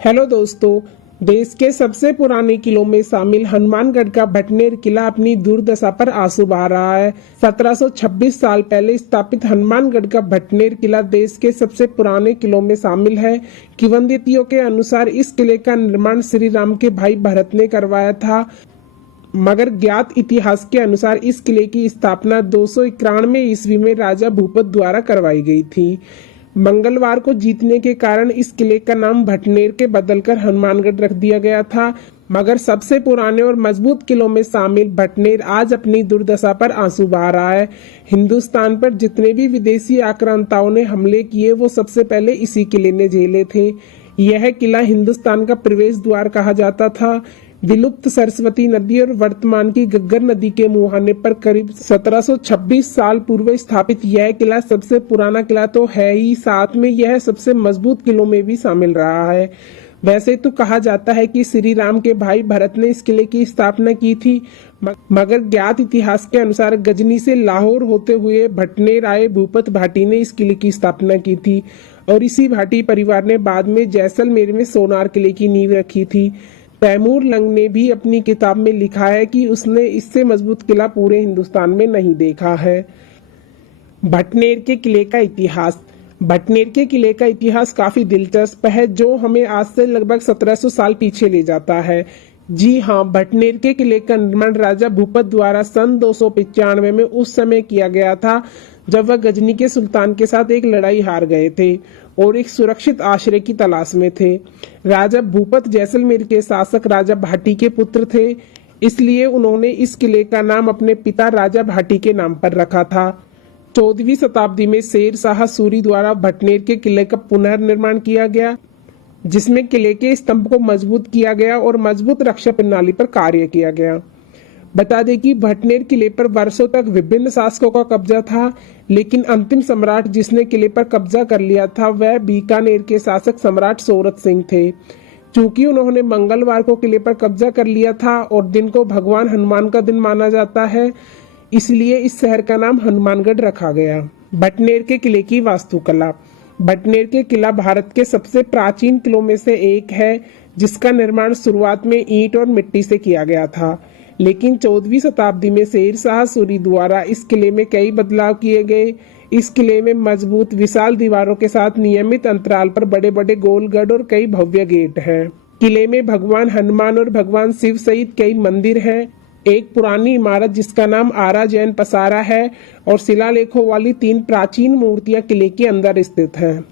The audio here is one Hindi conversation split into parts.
हेलो दोस्तों। देश के सबसे पुराने किलों में शामिल हनुमानगढ़ का भटनेर किला अपनी दुर्दशा पर आंसू बहा रहा है। 1726 साल पहले स्थापित हनुमानगढ़ का भटनेर किला देश के सबसे पुराने किलों में शामिल है। किंवदंतियों के अनुसार इस किले का निर्माण श्री राम के भाई भरत ने करवाया था, मगर ज्ञात इतिहास के अनुसार इस किले की स्थापना 291 ईस्वी में राजा भूपत द्वारा करवाई गई थी। मंगलवार को जीतने के कारण इस किले का नाम भटनेर के बदलकर हनुमानगढ़ रख दिया गया था, मगर सबसे पुराने और मजबूत किलों में शामिल भटनेर आज अपनी दुर्दशा पर आंसू बहा रहा है। हिंदुस्तान पर जितने भी विदेशी आक्रांताओं ने हमले किए वो सबसे पहले इसी किले ने झेले थे। यह किला हिंदुस्तान का प्रवेश द्वार कहा जाता था। विलुप्त सरस्वती नदी और वर्तमान की घग्गर नदी के मुहाने पर करीब 1726 साल पूर्व स्थापित यह किला सबसे पुराना किला तो है ही, साथ में यह सबसे मजबूत किलों में भी शामिल रहा है। वैसे तो कहा जाता है कि श्री राम के भाई भरत ने इस किले की स्थापना की थी, मगर ज्ञात इतिहास के अनुसार गजनी से लाहौर होते हुए भटनेर आए भूपत भाटी ने इस किले की स्थापना की थी और इसी भाटी परिवार ने बाद में जैसलमेर में सोनार किले की नींव रखी थी। तैमूर लंग ने भी अपनी किताब में लिखा है कि उसने इससे मजबूत किला पूरे हिंदुस्तान में नहीं देखा है। भटनेर के किले का इतिहास। भटनेर के किले का इतिहास काफी दिलचस्प है, जो हमें आज से लगभग 1700 साल पीछे ले जाता है। जी हाँ, भटनेर के किले का निर्माण राजा भूपत द्वारा सन 295 में उस समय किया गया था जब वह गजनी के सुल्तान के साथ एक लड़ाई हार गए थे और एक सुरक्षित आश्रय की तलाश में थे। राजा भूपत जैसलमेर के शासक राजा भाटी के पुत्र थे, इसलिए उन्होंने इस किले का नाम अपने पिता राजा भाटी के नाम पर रखा था। 14वीं शताब्दी में शेर शाह सूरी द्वारा भटनेर के किले का पुनर्निर्माण किया गया, जिसमें किले के स्तंभ को मजबूत किया गया और मजबूत रक्षा प्रणाली पर कार्य किया गया। बता दें कि भटनेर किले पर वर्षों तक विभिन्न शासकों का कब्जा था, लेकिन अंतिम सम्राट जिसने किले पर कब्जा कर लिया था वह बीकानेर के शासक सम्राट सोरठ सिंह थे। चूंकि उन्होंने मंगलवार को किले पर कब्जा कर लिया था और दिन को भगवान हनुमान का दिन माना जाता है, इसलिए इस शहर का नाम हनुमानगढ़ रखा गया। भटनेर के किले की वास्तुकला। भटनेर के किला भारत के सबसे प्राचीन किलों में से एक है, जिसका निर्माण शुरुआत में ईंट और मिट्टी से किया गया था, लेकिन 14वीं शताब्दी में शेर शाह सूरी द्वारा इस किले में कई बदलाव किए गए। इस किले में मजबूत विशाल दीवारों के साथ नियमित अंतराल पर बड़े बड़े गोलगढ़ और कई भव्य गेट हैं। किले में भगवान हनुमान और भगवान शिव सहित कई मंदिर हैं। एक पुरानी इमारत जिसका नाम आरा जैन पसारा है और शिलालेखों वाली 3 प्राचीन मूर्तियां किले के अंदर स्थित हैं।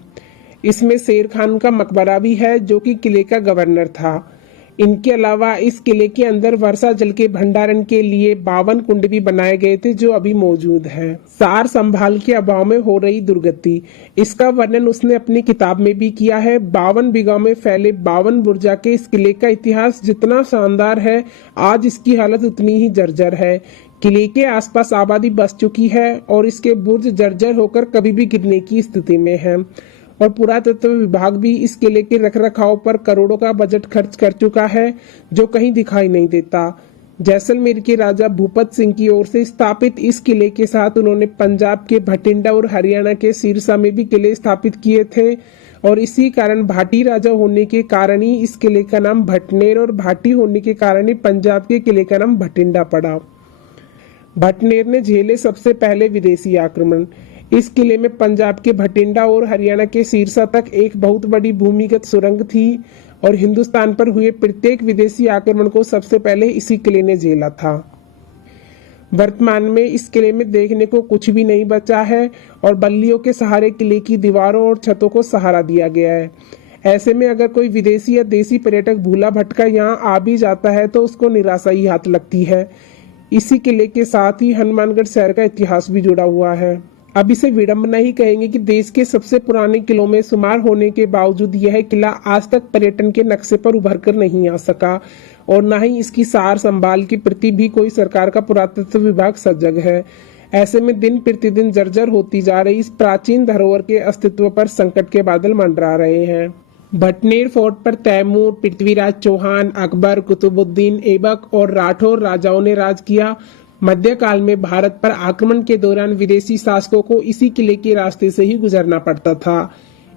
इसमें शेर खान का मकबरा भी है, जो कि किले का गवर्नर था। इनके अलावा इस किले के अंदर वर्षा जल के भंडारण के लिए 52 कुंड भी बनाए गए थे, जो अभी मौजूद हैं। सार संभाल के अभाव में हो रही दुर्गति, इसका वर्णन उसने अपनी किताब में भी किया है। 52 बीघा में फैले 52 बुर्जा के इस किले का इतिहास जितना शानदार है, आज इसकी हालत उतनी ही जर्जर है। किले के आसपास आबादी बस चुकी है और इसके बुर्ज जर्जर होकर कभी भी गिरने की स्थिति में है और पुरातत्व विभाग भी इस किले के रखरखाव पर करोड़ों का बजट खर्च कर चुका है, जो कहीं दिखाई नहीं देता। जैसलमेर के राजा भूपत सिंह की ओर से स्थापित इस किले के साथ उन्होंने पंजाब के भटिंडा और हरियाणा के सिरसा में भी किले स्थापित किए थे और इसी कारण भाटी राजा होने के कारण ही इस किले का नाम भटनेर और भाटी होने के कारण ही पंजाब के किले का नाम भटिंडा पड़ा। भटनेर ने झेले सबसे पहले विदेशी आक्रमण। इस किले में पंजाब के भटिंडा और हरियाणा के सिरसा तक एक बहुत बड़ी भूमिगत सुरंग थी और हिंदुस्तान पर हुए प्रत्येक विदेशी आक्रमण को सबसे पहले इसी किले ने झेला था। वर्तमान में इस किले में देखने को कुछ भी नहीं बचा है और बल्लियों के सहारे किले की दीवारों और छतों को सहारा दिया गया है। ऐसे में अगर कोई विदेशी या देसी पर्यटक भूला भटका यहाँ आ भी जाता है तो उसको निराशा ही हाथ लगती है। इसी किले के साथ ही हनुमानगढ़ शहर का इतिहास भी जुड़ा हुआ है। अब इसे विडंबना ही कहेंगे कि देश के सबसे पुराने किलों में शुमार होने के बावजूद यह किला आज तक पर्यटन के नक्शे पर उभर कर नहीं आ सका और न ही इसकी सार संभाल के प्रति भी कोई सरकार का पुरातत्व विभाग सजग है। ऐसे में दिन प्रतिदिन जर्जर होती जा रही इस प्राचीन धरोहर के अस्तित्व पर संकट के बादल मंडरा रहे हैं। भटनेर फोर्ट पर तैमूर, पृथ्वीराज चौहान, अकबर, कुतुबुद्दीन ऐबक और राठौर राजाओं ने राज किया। मध्यकाल में भारत पर आक्रमण के दौरान विदेशी शासकों को इसी किले के रास्ते से ही गुजरना पड़ता था।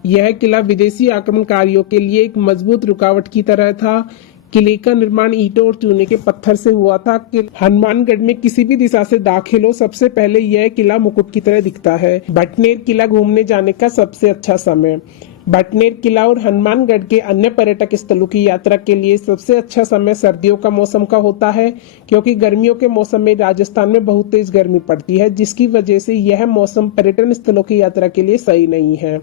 यह किला विदेशी आक्रमणकारियों के लिए एक मजबूत रुकावट की तरह था। किले का निर्माण ईंटों और चूने के पत्थर से हुआ था। हनुमानगढ़ में किसी भी दिशा से दाखिल हो, सबसे पहले यह किला मुकुट की तरह दिखता है। भटनेर किला घूमने जाने का सबसे अच्छा समय। भटनेर किला और हनुमानगढ़ के अन्य पर्यटक स्थलों की यात्रा के लिए सबसे अच्छा समय सर्दियों का मौसम का होता है, क्योंकि गर्मियों के मौसम में राजस्थान में बहुत तेज गर्मी पड़ती है, जिसकी वजह से यह मौसम पर्यटन स्थलों की यात्रा के लिए सही नहीं है।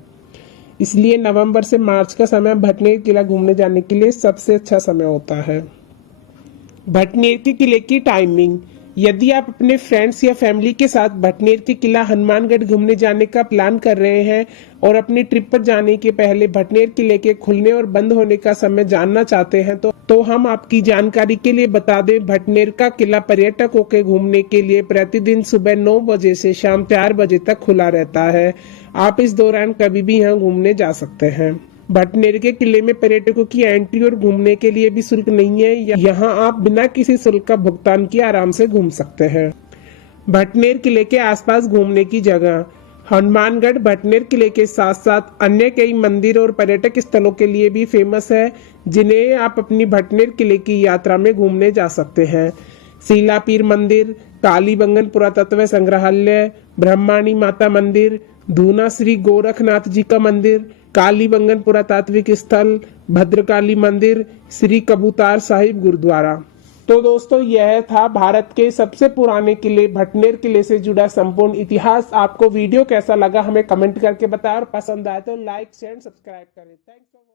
इसलिए नवंबर से मार्च का समय भटनेर किला घूमने जाने के लिए सबसे अच्छा समय होता है। भटनेर के किले की टाइमिंग। यदि आप अपने फ्रेंड्स या फैमिली के साथ भटनेर के किला हनुमानगढ़ घूमने जाने का प्लान कर रहे हैं और अपनी ट्रिप पर जाने के पहले भटनेर किले के खुलने और बंद होने का समय जानना चाहते हैं तो हम आपकी जानकारी के लिए बता दें, भटनेर का किला पर्यटकों के घूमने के लिए प्रतिदिन सुबह 9 बजे से शाम 4 बजे तक खुला रहता है। आप इस दौरान कभी भी यहाँ घूमने जा सकते हैं। भटनेर के किले में पर्यटकों की एंट्री और घूमने के लिए भी शुल्क नहीं है। यहाँ आप बिना किसी शुल्क का भुगतान किए आराम से घूम सकते हैं। भटनेर किले के आसपास घूमने की जगह। हनुमानगढ़ भटनेर किले के साथ साथ अन्य कई मंदिर और पर्यटक स्थलों के लिए भी फेमस है, जिन्हें आप अपनी भटनेर किले की यात्रा में घूमने जा सकते हैं। सीलापीर मंदिर, कालीबंगन पुरातत्व संग्रहालय, ब्रह्माणी माता मंदिर, धूना श्री गोरखनाथ जी का मंदिर, कालीबंगन पुरातात्विक स्थल, भद्रकाली मंदिर, श्री कबूतार साहिब गुरुद्वारा। तो दोस्तों, यह था भारत के सबसे पुराने किले भटनेर किले से जुड़ा संपूर्ण इतिहास। आपको वीडियो कैसा लगा हमें कमेंट करके बताएं और पसंद आए तो लाइक शेयर सब्सक्राइब करें। थैंक्स।